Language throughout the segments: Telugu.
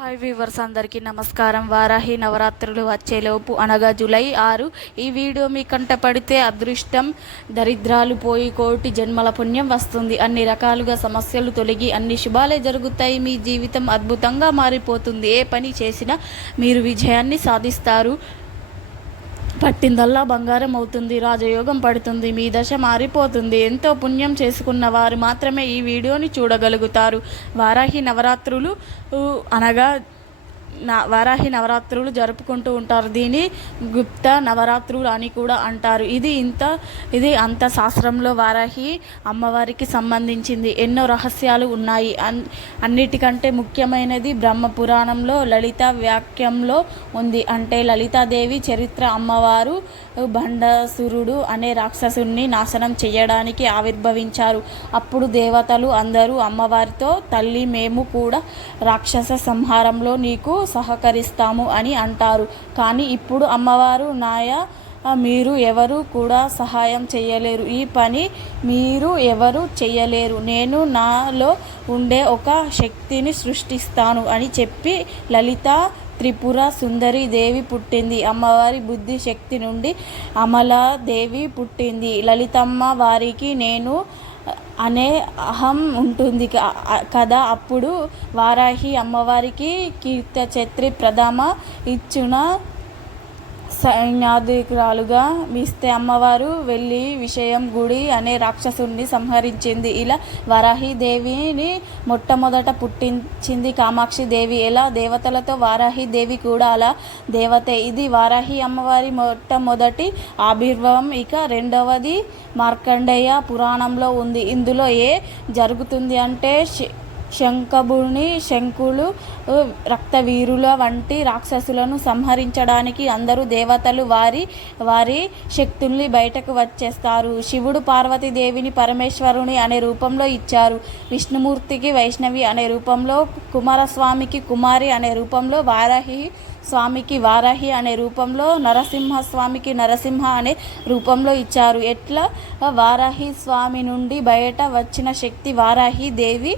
హాయ్ వ్యూవర్స్ అందరికీ నమస్కారం. వారాహి నవరాత్రులు వచ్చేలోపు అనగా జూలై ఆరు. ఈ వీడియో మీ కంట పడితే అదృష్టం. దరిద్రాలు పోయి కోటి జన్మల పుణ్యం వస్తుంది. అన్ని రకాలుగా సమస్యలు తొలగి అన్ని శుభాలే జరుగుతాయి. మీ జీవితం అద్భుతంగా మారిపోతుంది. ఏ పని చేసినా మీరు విజయాన్ని సాధిస్తారు. పట్టిందల్లా బంగారం అవుతుంది రాజయోగం పడుతుంది మీ దశ మారిపోతుంది. ఎంతో పుణ్యం చేసుకున్న వారు మాత్రమే ఈ వీడియోని చూడగలుగుతారు. వారాహి నవరాత్రులు అనగా వారాహి నవరాత్రులు జరుపుకుంటూ ఉంటారు. దీని గుప్త నవరాత్రులు అని కూడా అంటారు. ఇది ఇంత ఇది అంత శాస్త్రంలో వారాహి అమ్మవారికి సంబంధించింది. ఎన్నో రహస్యాలు ఉన్నాయి. అన్ అన్నిటికంటే ముఖ్యమైనది బ్రహ్మ పురాణంలో లలిత వాక్యంలో ఉంది. అంటే లలితాదేవి చరిత్ర అమ్మవారు బండసురుడు అనే రాక్షసుని నాశనం చేయడానికి ఆవిర్భవించారు. అప్పుడు దేవతలు అందరూ అమ్మవారితో తల్లి మేము కూడా రాక్షస సంహారంలో నీకు సహకరిస్తాము అని అంటారు. కానీ ఇప్పుడు అమ్మవారు నాయ మీరు ఎవరు కూడా సహాయం చేయలేరు. ఈ పని మీరు ఎవరు చేయలేరు. నేను నాలో ఉండే ఒక శక్తిని సృష్టిస్తాను అని చెప్పి లలిత త్రిపుర సుందరి దేవి పుట్టింది. అమ్మవారి బుద్ధి శక్తి నుండి అమలాదేవి పుట్టింది. లలితమ్మ వారికి నేను అనే అహం ఉంటుంది. కదా అప్పుడు వారాహి అమ్మవారికి కీర్త చత్రి ప్రథమ ఇచ్చున సైన్యాధికురాలుగా వీస్తే అమ్మవారు వెళ్ళి విషయం గుడి అనే రాక్షసుని సంహరించింది. ఇలా వారాహి దేవిని మొట్టమొదట పుట్టించింది కామాక్షి దేవి. ఎలా? దేవతలతో వారాహి దేవి కూడా అలా దేవతే. ఇది వారాహి అమ్మవారి మొట్టమొదటి ఆవిర్భావం. ఇక రెండవది మార్కండేయ పురాణంలో ఉంది. ఇందులో ఏ జరుగుతుంది అంటే శంఖభుని శంకులు రక్తవీరుల వంటి రాక్షసులను సంహరించడానికి అందరూ దేవతలు వారి వారి శక్తుల్ని బయటకు వచ్చేస్తారు. శివుడు పార్వతీదేవిని పరమేశ్వరుని అనే రూపంలో ఇచ్చారు. విష్ణుమూర్తికి వైష్ణవి అనే రూపంలో కుమారస్వామికి కుమారి అనే రూపంలో వారాహి స్వామికి వారాహి అనే రూపంలో నరసింహ స్వామికి నరసింహ అనే రూపంలో ఇచ్చారు. ఎట్లా? వారాహి స్వామి నుండి బయట వచ్చిన శక్తి వారాహి దేవి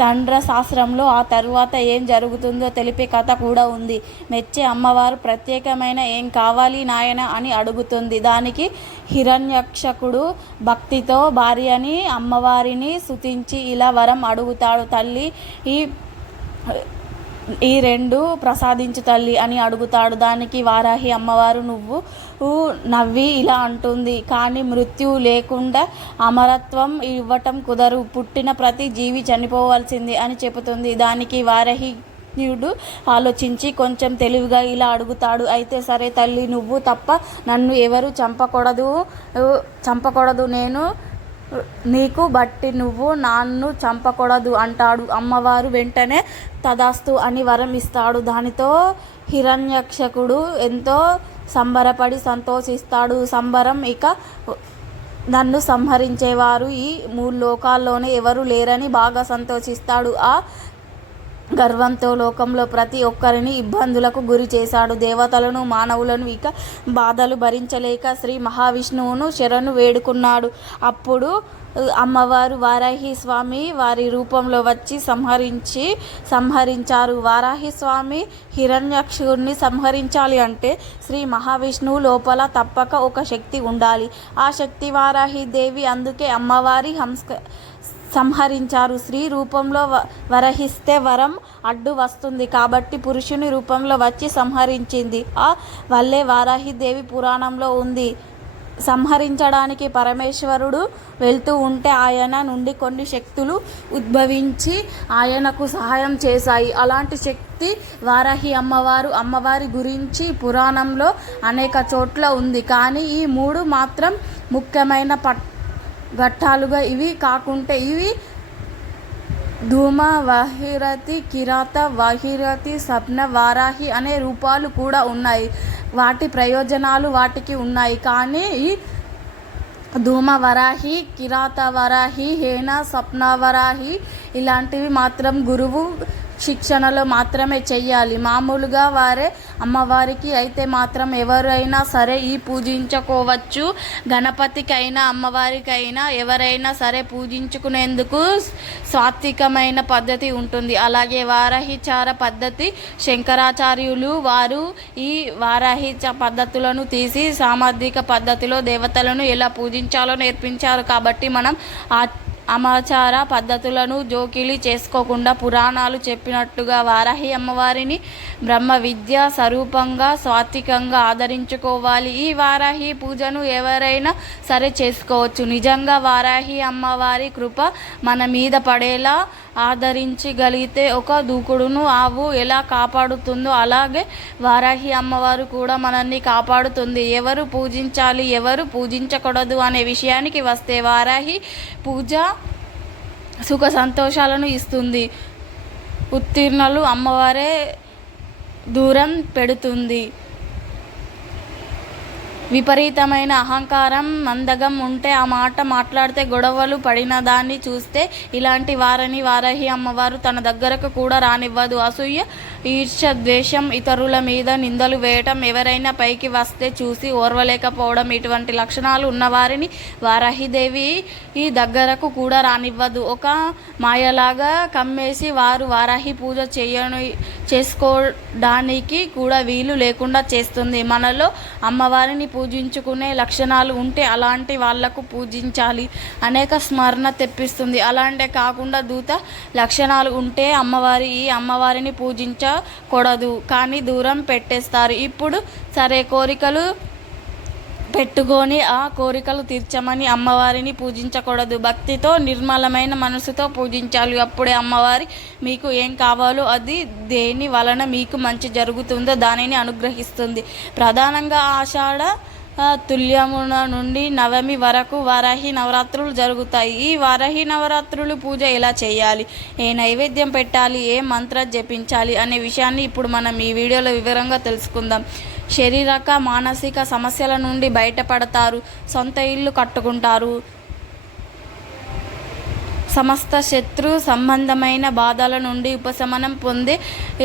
తండ్ర శాస్త్రంలో ఆ తరువాత ఏం జరుగుతుందో తెలిపే కథ కూడా ఉంది. మెచ్చే అమ్మవారు ప్రత్యేకమైన ఏం కావాలి నాయన అని అడుగుతుంది. దానికి హిరణ్యక్షకుడు భక్తితో భార్యని అమ్మవారిని స్తుతించి ఇలా వరం అడుగుతాడు. తల్లి ఈ ఈ రెండు ప్రసాదించు తల్లి అని అడుగుతాడు. దానికి వారాహి అమ్మవారు నువ్వు నవ్వి ఇలా అంటుంది. కానీ మృత్యువు లేకుండా అమరత్వం ఇవ్వటం కుదరు పుట్టిన ప్రతి జీవి చనిపోవాల్సింది అని చెబుతుంది. దానికి వారహి ఆలోచించి కొంచెం తెలివిగా ఇలా అడుగుతాడు. అయితే సరే తల్లి నువ్వు తప్ప నన్ను ఎవరు చంపకూడదు చంపకూడదు. నేను నీకు బట్టి నువ్వు నాన్ను చంపకూడదు అంటాడు. అమ్మవారు వెంటనే తదాస్తు అని వరం ఇస్తాడు. దానితో హిరణ్యక్షకుడు ఎంతో సంబరపడి సంతోషిస్తాడు. సంబరం ఇక నన్ను సంహరించేవారు. ఈ మూడు లోకాల్లోనే ఎవరు లేరని బాగా సంతోషిస్తాడు. ఆ గర్వంతో లోకంలో ప్రతి ఒక్కరిని ఇబ్బందులకు గురి చేశాడు. దేవతలను మానవులను ఇక బాధలు భరించలేక శ్రీ మహావిష్ణువును శరణు వేడుకున్నాడు. అప్పుడు అమ్మవారు వారాహి స్వామి వారి రూపంలో వచ్చి సంహరించి సంహరించారు. వారాహి స్వామి హిరణ్యక్షుడిని సంహరించాలి అంటే శ్రీ మహావిష్ణువు లోపల తప్పక ఒక శక్తి ఉండాలి. ఆ శక్తి వారాహి దేవి అందుకే అమ్మవారి హంస సంహరించారు. స్త్రీ రూపంలో వ- వరహిస్తే వరం అడ్డు వస్తుంది. కాబట్టి పురుషుని రూపంలో వచ్చి సంహరించింది. ఆ వల్లే వారాహిదేవి పురాణంలో ఉంది. సంహరించడానికి పరమేశ్వరుడు వెళ్తూ ఉంటే ఆయన నుండి కొన్ని శక్తులు ఉద్భవించి ఆయనకు సహాయం చేశాయి. అలాంటి శక్తి వారాహి అమ్మవారు అమ్మవారి గురించి పురాణంలో అనేక చోట్ల ఉంది. కానీ ఈ మూడు మాత్రం ముఖ్యమైన పట్ ఘట్టాలుగా ఇవి కాకుంటే ఇవి ధూమ వాహిరతి కిరాత వాహిరతి స్వప్న వారాహి అనే రూపాలు కూడా ఉన్నాయి. వాటి ప్రయోజనాలు వాటికి ఉన్నాయి. కానీ ఈ ధూమ వరాహి కిరాత వరాహి హేన స్వప్న వరాహి ఇలాంటివి మాత్రం గురువు శిక్షణలో మాత్రమే చెయ్యాలి. మామూలుగా వారే అమ్మవారికి అయితే మాత్రం ఎవరైనా సరే ఈ పూజించుకోవచ్చు. గణపతికైనా అమ్మవారికైనా ఎవరైనా సరే పూజించుకునేందుకు సాత్వికమైన పద్ధతి ఉంటుంది. అలాగే వారాహిచార పద్ధతి శంకరాచార్యులు వారు ఈ వారాహిచ పద్ధతులను తీసి సామాజిక పద్ధతిలో దేవతలను ఎలా పూజించాలో నేర్పించారు. కాబట్టి మనం ఆ అమాచార పద్ధతులను జోకిలి చేసుకోకుండా పురాణాలు చెప్పినట్టుగా వారాహి అమ్మవారిని బ్రహ్మ విద్య స్వరూపంగా సాత్వికంగా ఆదరించుకోవాలి. ఈ వారాహి పూజను ఎవరైనా సరే చేసుకోవచ్చు. నిజంగా వారాహి అమ్మవారి కృప మన మీద పడేలా ఆదరించగలిగితే ఒక దూకుడును ఆవు ఎలా కాపాడుతుందో అలాగే వారాహి అమ్మవారు కూడా మనల్ని కాపాడుతుంది. ఎవరు పూజించాలి ఎవరు పూజించకూడదు అనే విషయానికి వస్తే వారాహి పూజ సుఖ సంతోషాలను ఇస్తుంది. ఉత్తీర్ణలు అమ్మవారే దూరం పెడుతుంది. విపరీతమైన అహంకారం మందగం ఉంటే ఆ మాట మాట్లాడితే గొడవలు పడిన దాన్ని చూస్తే ఇలాంటి వారని వారహి అమ్మవారు తన దగ్గరకు కూడా రానివ్వదు. అసూయ ఈర్ష ద్వేషం ఇతరుల మీద నిందలు వేయటం ఎవరైనా పైకి వస్తే చూసి ఓర్వలేకపోవడం ఇటువంటి లక్షణాలు ఉన్నవారిని వారాహిదేవి ఈ దగ్గరకు కూడా రానివ్వదు. ఒక మాయలాగా కమ్మేసి వారు వారాహి పూజ చేయను చేసుకోవడానికి కూడా వీలు లేకుండా చేస్తుంది. మనలో అమ్మవారిని పూజించుకునే లక్షణాలు ఉంటే అలాంటి వాళ్ళకు పూజించాలి. అనేక స్మరణ తెప్పిస్తుంది. అలాంటి కాకుండా దూత లక్షణాలు ఉంటే అమ్మవారి ఈ అమ్మవారిని పూజించకూడదు. కానీ దూరం పెట్టేస్తారు. ఇప్పుడు సరే కోరికలు పెట్టుకొని ఆ కోరికలు తీర్చమని అమ్మవారిని పూజించకూడదు. భక్తితో నిర్మలమైన మనసుతో పూజించాలి. అప్పుడే అమ్మవారి మీకు ఏం కావాలో అది దేని వలన మీకు మంచి జరుగుతుందో దానిని అనుగ్రహిస్తుంది. ప్రధానంగా ఆషాఢ తుల్యమున నుండి నవమి వరకు వారాహి నవరాత్రులు జరుగుతాయి. ఈ వారాహి నవరాత్రులు పూజ ఎలా చేయాలి? ఏ నైవేద్యం పెట్టాలి? ఏ మంత్ర జపించాలి? అనే విషయాన్ని ఇప్పుడు మనం ఈ వీడియోలో వివరంగా తెలుసుకుందాం. శారీరక మానసిక సమస్యల నుండి బయటపడతారు. సొంత ఇల్లు కట్టుకుంటారు. సమస్త శత్రు సంబంధమైన బాధల నుండి ఉపశమనం పొందే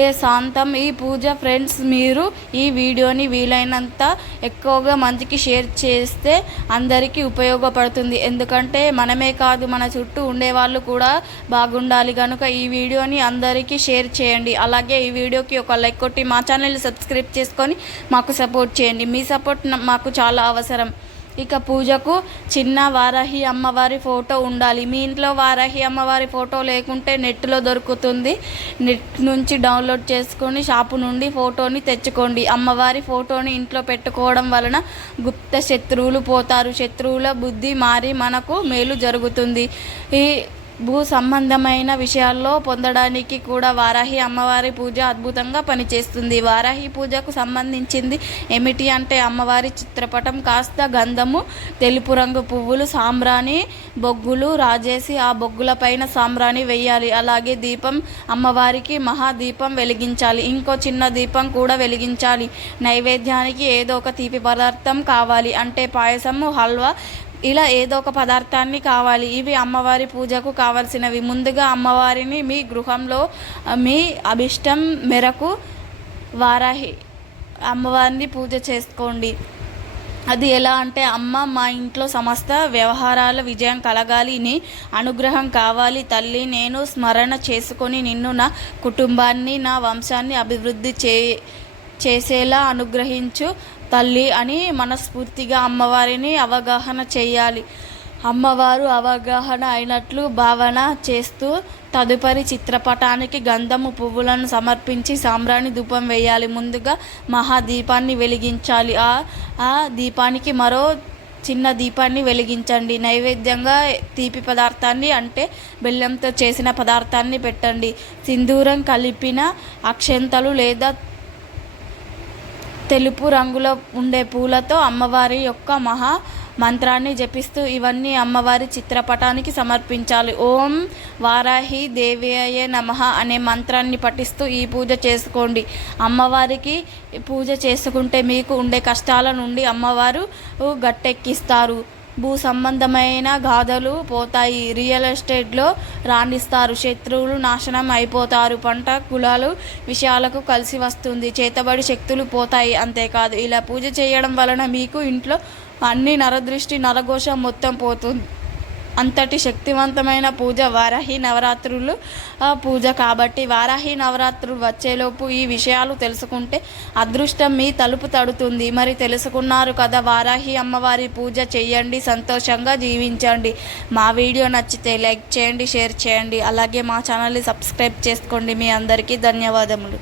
ఏ శాంతం. ఈ పూజ ఫ్రెండ్స్ మీరు ఈ వీడియోని వీలైనంత ఎక్కువగా మందికి షేర్ చేస్తే అందరికీ ఉపయోగపడుతుంది. ఎందుకంటే మనమే కాదు మన చుట్టూ ఉండేవాళ్ళు కూడా బాగుండాలి. కనుక ఈ వీడియోని అందరికీ షేర్ చేయండి. అలాగే ఈ వీడియోకి ఒక లైక్ కొట్టి మా ఛానల్ని సబ్స్క్రైబ్ చేసుకొని మాకు సపోర్ట్ చేయండి. మీ సపోర్ట్ మాకు చాలా అవసరం. ఇక పూజకు చిన్న వారాహి అమ్మవారి ఫోటో ఉండాలి. మీ ఇంట్లో వారాహి అమ్మవారి ఫోటో లేకుంటే నెట్లో దొరుకుతుంది. నెట్ నుంచి డౌన్లోడ్ చేసుకొని షాపు నుండి ఫోటోని తెచ్చుకోండి. అమ్మవారి ఫోటోని ఇంట్లో పెట్టుకోవడం వలన గుప్త శత్రువులు పోతారు. శత్రువుల బుద్ధి మారి మనకు మేలు జరుగుతుంది. ఈ భూ సంబంధమైన విషయాల్లో పొందడానికి కూడా వారాహి అమ్మవారి పూజ అద్భుతంగా పనిచేస్తుంది. వారాహి పూజకు సంబంధించింది ఏమిటి అంటే అమ్మవారి చిత్రపటం కాస్త గంధము తెలుపు రంగు పువ్వులు సాంబ్రాణి బొగ్గులు రాజేసి ఆ బొగ్గుల పైన సాంబ్రాణి వేయాలి. అలాగే దీపం అమ్మవారికి మహాదీపం వెలిగించాలి. ఇంకో చిన్న దీపం కూడా వెలిగించాలి. నైవేద్యానికి ఏదో ఒక తీపి పదార్థం కావాలి. అంటే పాయసము హల్వా ఇలా ఏదో ఒక పదార్థాన్ని కావాలి. ఇవి అమ్మవారి పూజకు కావలసినవి. ముందుగా అమ్మవారిని మీ గృహంలో మీ అభిష్టం మేరకు వారాహి అమ్మవారిని పూజ చేసుకోండి. అది ఎలా అంటే అమ్మ మా ఇంట్లో సమస్త వ్యవహారాల విజయం కలగాలి. నీ అనుగ్రహం కావాలి తల్లి. నేను స్మరణ చేసుకొని నిన్ను నా కుటుంబాన్ని నా వంశాన్ని అభివృద్ధి చే చేసేలా అనుగ్రహించు. తల్లి అని మనస్ఫూర్తిగా అమ్మవారిని అవగాహన చేయాలి. అమ్మవారు అవగాహన అయినట్లు భావన చేస్తూ తదుపరి చిత్రపటానికి గంధము పువ్వులను సమర్పించి సాంబ్రాణి ధూపం వేయాలి. ముందుగా మహాదీపాన్ని వెలిగించాలి. ఆ ఆ దీపానికి మరో చిన్న దీపాన్ని వెలిగించండి. నైవేద్యంగా తీపి పదార్థాన్ని అంటే బెల్లంతో చేసిన పదార్థాన్ని పెట్టండి. సింధూరం కలిపిన అక్షంతలు లేదా తెలుపు రంగులో ఉండే పూలతో అమ్మవారి యొక్క మహా మంత్రాన్ని జపిస్తూ ఇవన్నీ అమ్మవారి చిత్రపటానికి సమర్పించాలి. ఓం వారాహి దేవ్యయ నమః అనే మంత్రాన్ని పఠిస్తూ ఈ పూజ చేసుకోండి. అమ్మవారికి పూజ చేసుకుంటే మీకు ఉండే కష్టాల నుండి అమ్మవారు గట్టెక్కిస్తారు. భూ సంబంధమైన గాథలు పోతాయి. రియల్ ఎస్టేట్లో రాణిస్తారు. శత్రువులు నాశనం అయిపోతారు. పంట కులాలు విషయాలకు కలిసి వస్తుంది. చేతబడి శక్తులు పోతాయి. అంతేకాదు ఇలా పూజ చేయడం వలన మీకు ఇంట్లో అన్ని నరదృష్టి నరఘోష మొత్తం పోతుంది. అంతటి శక్తివంతమైన పూజ. వారాహి నవరాత్రులు పూజ కాబట్టి వారాహి నవరాత్రులు వచ్చేలోపు ఈ విషయాలు తెలుసుకుంటే అదృష్టం మీ తలుపు తడుతుంది. మరి తెలుసుకున్నారు కదా వారాహి అమ్మవారి పూజ చేయండి సంతోషంగా జీవించండి. మా వీడియో నచ్చితే లైక్ చేయండి షేర్ చేయండి. అలాగే మా ఛానల్ని సబ్స్క్రైబ్ చేసుకోండి. మీ అందరికీ ధన్యవాదములు.